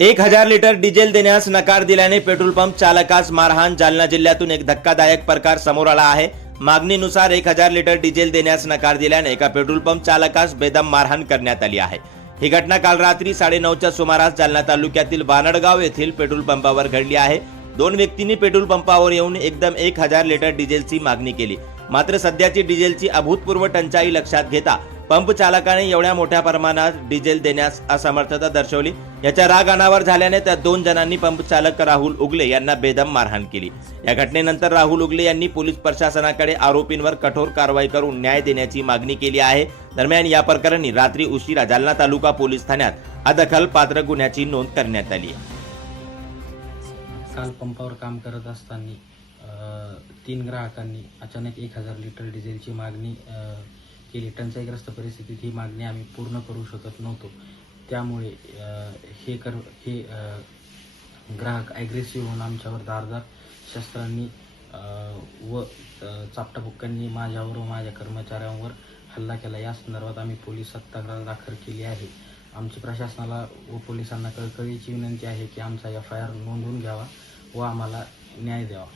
1000 litre diesel देण्यास नकार दिल्याने पेट्रोल पंप चालकास मारहाण. जालना जिल्ह्यातून एक धक्कादायक प्रकार समोर आला आहे. मागणीनुसार 1000 लिटर डिझेल देण्यास नकार दिल्याने एका पेट्रोल पंप चालकास बेदम मारहाण करण्यात आली आहे. ही घटना काल रात्री 9:30च्या सुमारास जालना तालुक्यातील बानडगाव येथील पेट्रोल पंपावर घडली आहे. दोन व्यक्तींनी पेट्रोल पंपावर येऊन एकदम 1000 लिटर डिझेलची मागणी केली. मात्र सध्याची डिझेलची अभूतपूर्व टंचाई लक्षात घेता पंप चालकाने एवढ्या मोठ्या प्रमाणात डिझेल देण्यास असमर्थता दर्शवली. याचा राग अनावर झाल्याने त्या दोन जणांनी पंप चालक राहुल उगले यांना बेदम मारहाण केली. या घटनेनंतर राहुल उगले यांनी पोलीस प्रशासनाकडे आरोपींवर कठोर कारवाई करून न्याय देण्याची मागणी केली आहे. दरम्यान या प्रकरणी रात्री उशिरा जालना तालुका पोलीस ठाण्यात अदखलपात्र गुन्ह्याची नोंद करण्यात आली आहे. काल पंपावर काम करत असताना 3 ग्राहकांनी अचानक 1000 लिटर डिझेलची मागणी केली. टंचाईग्रस्त परिस्थितीत ही मागणी आम्ही पूर्ण करू शकत नव्हतो. त्यामुळे हे ग्राहक ॲग्रेसिव्ह होऊन आमच्यावर धारदार शस्त्रांनी व चापटाबुक्क्यांनी माझ्यावर व माझ्या कर्मचाऱ्यांवर हल्ला केला. या संदर्भात आम्ही पोलिसात तक्रार दाखल केली आहे. आमची प्रशासनाला व पोलिसांना कळकळीची विनंती आहे की आमचा FIR नोंदवून घ्यावा व आम्हाला न्याय द्यावा.